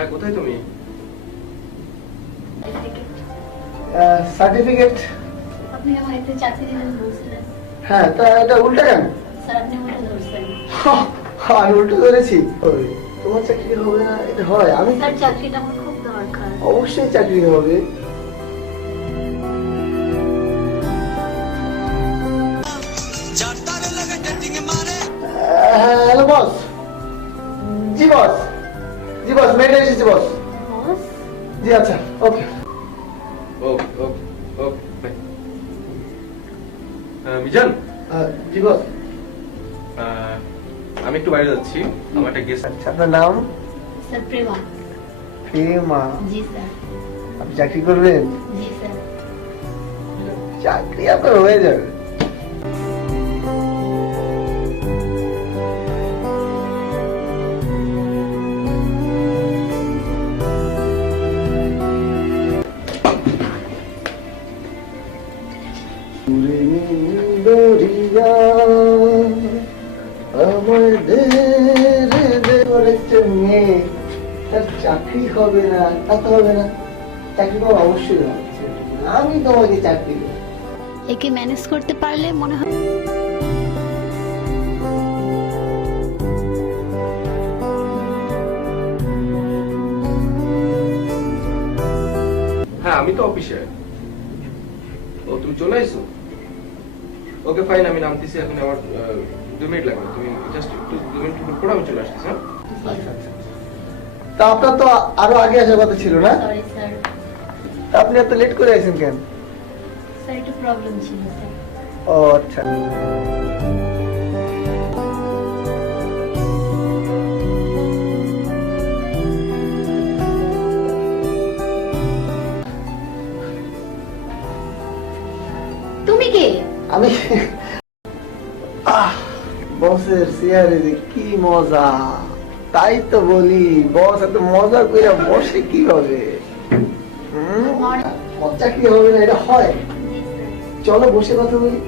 হ্যাঁ, কোথায় তুমি? সার্টিফিকেট। আপনি আমার একটা চাকরি দিলেন বলছিলেন। হ্যাঁ, তা এটা উল্টা কেন? স্যার আপনি উল্টো ধরছেন। আমি উল্টো ধরেছি? তোমার চাকরি হবে না এটা হয়? আমি স্যার চাকরিটা আমার খুব দরকার। অবশ্যই চাকরি হবে। Hello boss. জি বস, জি বস, মেয়েটা এসেছে বস। বস জি আচ্ছা, ওকে। ওকে ওকে ওকে বাই। মিজান, জি বস। আমি একটু বাইরে যাচ্ছি, আমার একটা গেস্ট। আচ্ছা, আপনার নাম? স্যার প্রেমা। প্রেমা। জি স্যার। আপনি চাকরি করবেন? জি স্যার। চাকরি আপনার হয়ে যাবে। চাকরি হবে না তা তো হবে না, চাকরি পাওয়া অবশ্যই হবে। আমি তোমাকে চাকরি দেবো। একে ম্যানেজ করতে পারলে মনে হয়। হ্যাঁ, আমি তো অফিসে। ও, তুমি চলে আইছো? ওকে ফাইন, আমি নামতেছি এখন। আমার 2 মিনিট লাগবে। তুমি জাস্ট একটু 2 মিনিট পরে আমি চলে আসতেছি। হ্যাঁ, তা আপনার তো আরো আগে আসার কথা ছিল না? Sorry sir. তা আপনি এত লেট করে আছেন কেন? স্যার একটু প্রবলেম ছিল স্যার। ও আচ্ছা। তুমি কে? আমি বসের চেয়ারে যে কি মজা, তাই তো বলি বস এত মজা করে বসে কিভাবে। চাকরি হবে না এটা হয়? জি স্যার। চলো বসে কথা বলি।